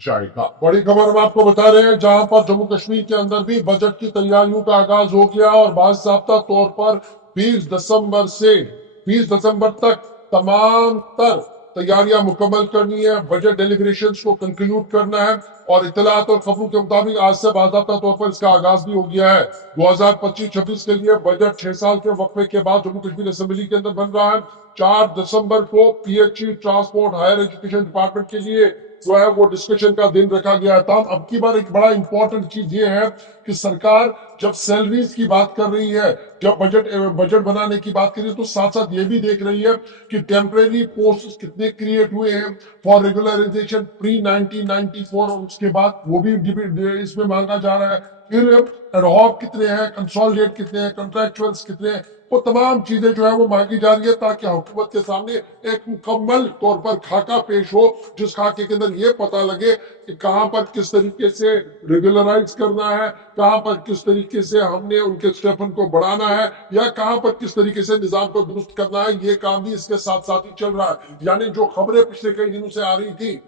जाएगा। बड़ी खबर हम आपको बता रहे हैं, जहां पर जम्मू कश्मीर के अंदर भी बजट की तैयारियों का आगाज हो गया और बाज़ाब्ता तौर पर 20 दिसंबर से 20 दिसंबर तक तमाम तर तैयारियां मुकम्मल करनी है, बजट डेलिब्रेशंस को कंक्लूड करना है। और इतलात और खबरों के मुताबिक आज से बाज़ाब्ता तौर पर इसका आगाज भी हो गया है। 2025-26 के लिए बजट 6 साल के वक्फे के बाद जम्मू कश्मीर असेंबली के अंदर बन रहा है। 4 दिसंबर को PHE transport higher education department के लिए जो है वो डिस्कशन का दिन रखा गया है। तब अब की बार एक बड़ा इंपॉर्टेंट चीज ये है कि सरकार जब सैलरीज की बात कर रही है, जब बजट बनाने की बात कर रही है, तो साथ साथ ये भी देख रही है कि टेम्परेरी पोस्ट कितने क्रिएट हुए हैं फॉर रेगुलराइजेशन प्री 1994, और उसके बाद वो भी इसमें मांगा जा रहा है। फिर एडहॉक कितने हैं, कंसोलिडेट कितने हैं, कॉन्ट्रैक्चुअल्स कितने हैं, वो तमाम चीजें जो है वो मांगी जा रही है ताकि हुकूमत के सामने एक मुकम्मल तौर पर खाका पेश हो, जिस खाके के अंदर ये पता लगे कि कहां पर किस तरीके से रेगुलराइज करना है, कहां पर किस तरीके से हमने उनके स्टेपन को बढ़ाना है, या कहां पर किस तरीके से निजाम को दुरुस्त करना है। ये काम भी इसके साथ साथ ही चल रहा है। यानी जो खबरें पिछले कई दिनों से आ रही थी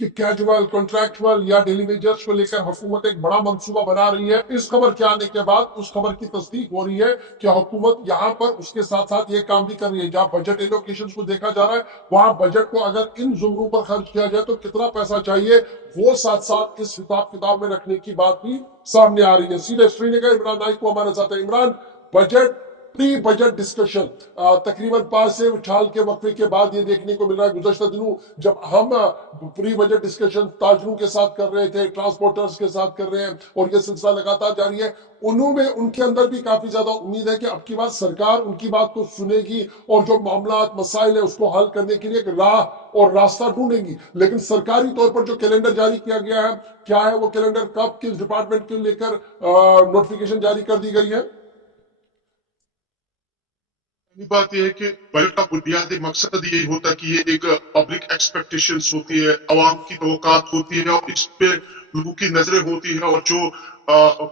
कि कैजुअल कॉन्ट्रैक्चुअल या डेली वेजर्स को लेकर हुकूमत एक बड़ा मंसूबा बना रही है, इस खबर के आने के बाद उस खबर की तस्दीक हो रही है कि हुकूमत यहाँ पर उसके साथ साथ ये काम भी कर रही है। जहां बजट एलोकेशन को देखा जा रहा है, वहां बजट को अगर इन जुमरों पर खर्च किया जाए तो कितना पैसा चाहिए, वो साथ साथ इस हिसाब किताब में रखने की बात भी सामने आ रही है। सीधे श्रीनगर इमरान नाइक को हमारे साथ है। Imran, budget pre budget discussion तकरीबन 5 से 6 के वक्फे के बाद ये देखने को मिल रहा है। गुज़श्ता दिनों जब हम प्री बजट डिस्कशन ताजरों के साथ कर रहे थे, ट्रांसपोर्टर्स के साथ कर रहे हैं, और ये सिलसिला लगातार जारी है, उन्होंने उनके अंदर भी काफी ज्यादा उम्मीद है कि अब की बात सरकार उनकी बात को सुनेगी और जो मामला मसाइल है उसको हल करने के लिए एक राह और रास्ता ढूंढेगी। लेकिन सरकारी तौर पर जो कैलेंडर जारी किया गया है, क्या है वो कैलेंडर, कब किस डिपार्टमेंट को लेकर नोटिफिकेशन जारी कर दी गई है? पहली बात यह है कि बजट का बुनियादी मकसद यही होता है कि ये एक पब्लिक एक्सपेक्टेशंस होती है, अवाम की तवक्कात होती है और इस पे लोगों की नजरें होती है। और जो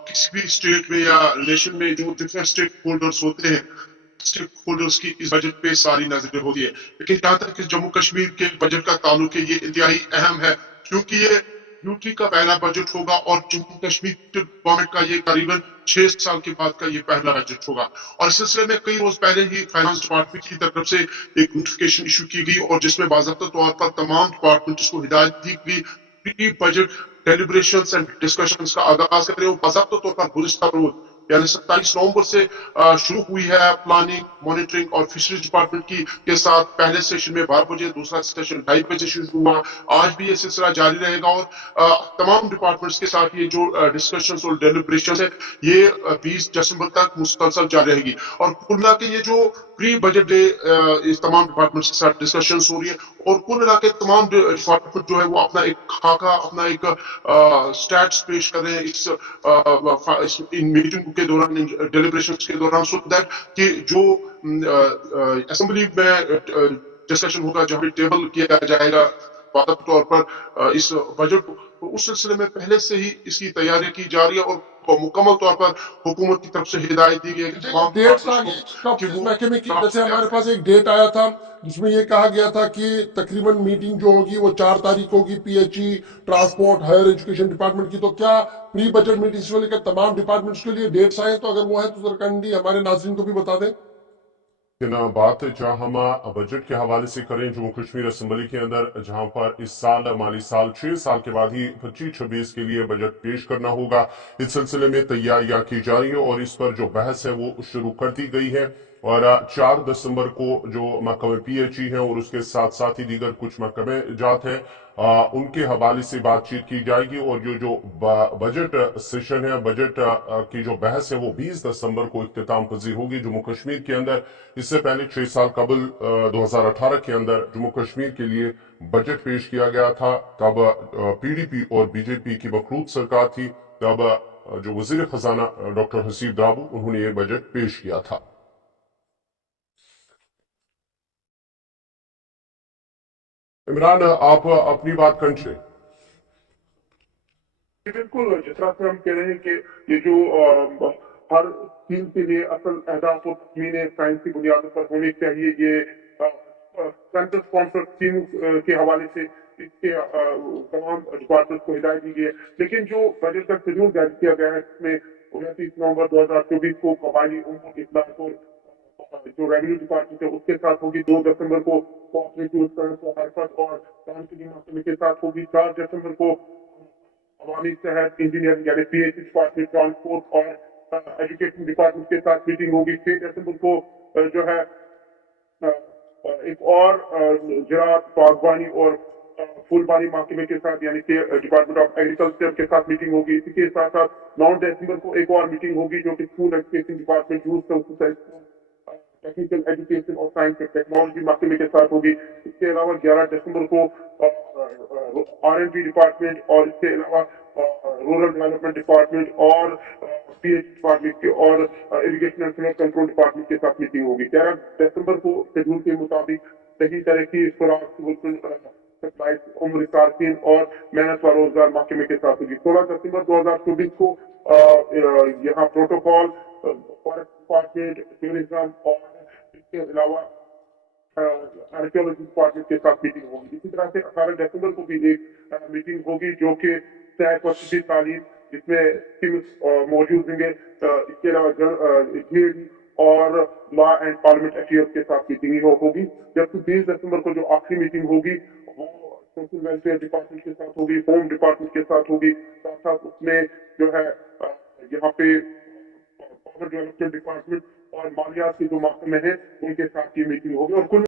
किसी भी स्टेट में या नेशन में जो डिफरेंट स्टेक होल्डर्स होते हैं, स्टेक होल्डर्स की इस बजट पे सारी नजरें होती है। लेकिन जहां तक जम्मू कश्मीर के बजट का ताल्लुक है, ये इंतहाई अहम है क्योंकि ये यूटी का पहला बजट होगा और जम्मू कश्मीर गवर्नमेंट का ये करीबन 6 साल के बाद का ये पहला बजट होगा। और इस सिलसिले में कई रोज पहले ही फाइनेंस डिपार्टमेंट की तरफ से एक नोटिफिकेशन इशू की गई और जिसमें बाकायदा तौर पर तमाम डिपार्टमेंट्स को हिदायत दी गई pre budget deliberations and discussions का आगाज करें। और बाकायदा तौर पर गुज़िश्ता रोज यानी 27 नवंबर से शुरू हुई है प्लानिंग, मॉनिटरिंग और फिशरीज डिपार्टमेंट की के साथ पहले सेशन में 12 बजे, दूसरा सेशन 2:30 बजे शुरू हुआ। आज भी ये सिलसिला जारी रहेगा और तमाम डिपार्टमेंट्स के साथ ये जो डिस्कशंस और डेलिब्रेशंस है, ये 20 दिसंबर तक मुसलसल जारी रहेगी। और कुल मिला के ये जो प्री बजट डे इस तमाम डिपार्टमेंट्स के साथ डिस्कशंस हो रही है, और कुल मिला के तमाम डिपार्टमेंट जो है वो अपना एक खाका, अपना एक स्टैट्स पेश कर रहे हैं इन मीटिंग के दौरान, डेलिब्रेशन के दौरान, सो दैट कि जो असेंबली में डिस्कशन होगा, जहां टेबल किया जाएगा वादा तौर पर इस बजट को, तो उस सिलसिले में पहले से ही इसकी तैयारी की जा रही है और मुकम्मल तौर पर हुकूमत की तरफ से हिदायत दी गई है कि तमाम डेट्स आ गई कब इस महकमे की? जैसे हमारे पास एक डेट आया था जिसमें ये कहा गया था कि तकरीबन मीटिंग जो होगी वो 4 तारीख होगी, PHE transport higher education department की। तो क्या प्री बजट मीटिंग्स को लेकर तमाम डिपार्टमेंट्स के लिए डेट्स आए? तो अगर वो है तो सरकंडी हमारे नाज़रीन को भी बता दें। बात जहां हम बजट के हवाले से करें, जम्मू कश्मीर असेंबली के अंदर जहां पर इस साल माली साल 6 साल के बाद ही 25-26 के लिए बजट पेश करना होगा, इस सिलसिले में तैयारियां की जा रही हैं और इस पर जो बहस है वो शुरू कर दी गई है। और 4 दिसंबर को जो महकमे पीएचई है और उसके साथ साथ ही दीगर कुछ महकमे जात हैं, उनके हवाले से बातचीत की जाएगी। और जो बजट सेशन है, बजट की जो बहस है, वो 20 दिसंबर को इख्तिताम पजीर होगी जम्मू कश्मीर के अंदर। इससे पहले 6 साल कबल 2018 के अंदर जम्मू कश्मीर के लिए बजट पेश किया गया था। तब पीडीपी और बीजेपी की मखलूत सरकार थी। तब जो वजीर खजाना डॉक्टर हसीब द्राबू, उन्होंने ये बजट पेश किया था। इमरान, आप अपनी बात कंटिन्यू। बिल्कुल, जिस तरह से हम कह रहे हैं कि ये जो हर टीम के लिए असल अहदाफ और तस्मीनें साइंस की बुनियादों पर होनी चाहिए, ये सेंटर स्पॉन्सर टीम के हवाले से اس کے تمام ڈپارٹمنٹ کو ہدایت دی گئی ہے. لیکن جو بجٹ کا شیڈول جاری کیا گیا ہے اس میں 29 نومبر 2024 کو قبائلی امور اطلاعات اور جو ریونیو ڈپارٹمنٹ ہے اس کے ساتھ ہوگی. 2 دسمبر کو حرکت اور تنظیمی محکمے کے ساتھ ہوگی. 4 دسمبر کو عوامی صحت انجینئرنگ یعنی پی ایچ ڈپارٹمنٹ ٹرانسپورٹ اور ایجوکیشن ڈپارٹمنٹ کے ساتھ میٹنگ ہوگی. 6 دسمبر کو جو ہے ایک اور زراعت باغبانی اور پھول بانی محکمے کے ساتھ یعنی کہ ڈپارٹمنٹ آف ایگریکلچر کے ساتھ میٹنگ ہوگی. اسی کے ساتھ ساتھ 9 دسمبر کو ایک اور میٹنگ ہوگی جو کہ school education department youth technical education اور سائنس اینڈ ٹیکنالوجی محکمے کے ساتھ ہوگی. اس کے علاوہ 11 دسمبر کو R&D ڈپارٹمنٹ اور اس کے علاوہ رورل ڈیولپمنٹ ڈپارٹمنٹ اور پی ایچ ڈپارٹمنٹ کے اور irrigation and flood control department کے ساتھ میٹنگ ہوگی. 13 دسمبر کو شیڈول کے مطابق صحیح طرح کی خوراک سپلائی عمر صارفین اور محنت و روزگار محکمے کے ساتھ ہوگی. 16 دسمبر 2024 کو یہاں پروٹوکال فارسٹ ڈپارٹمنٹ ٹورزم اور اس کے علاوہ آرکیولوجی ڈپارٹمنٹ کے ساتھ میٹنگ ہوگی. اسی طرح سے 18 دسمبر کو بھی ایک میٹنگ ہوگی جو کہ صحت و طبی تعلیم جس میں موجود ہوں گے. اس کے علاوہ اور لا اینڈ پارلیمنٹ افیئرز کے ساتھ میٹنگ ہوگی. جبکہ 20 دسمبر کو جو آخری میٹنگ ہوگی وہ سوشل ویلفیئر ڈپارٹمنٹ کے ساتھ ہوگی, ہوم ڈپارٹمنٹ کے ساتھ ہوگی. ساتھ ساتھ اس میں جو ہے یہاں پہ پاور ڈیولپمنٹ ڈپارٹمنٹ اور مالیات کے جو محکمے ہیں ان کے ساتھ یہ میٹنگ ہوگی. اور کل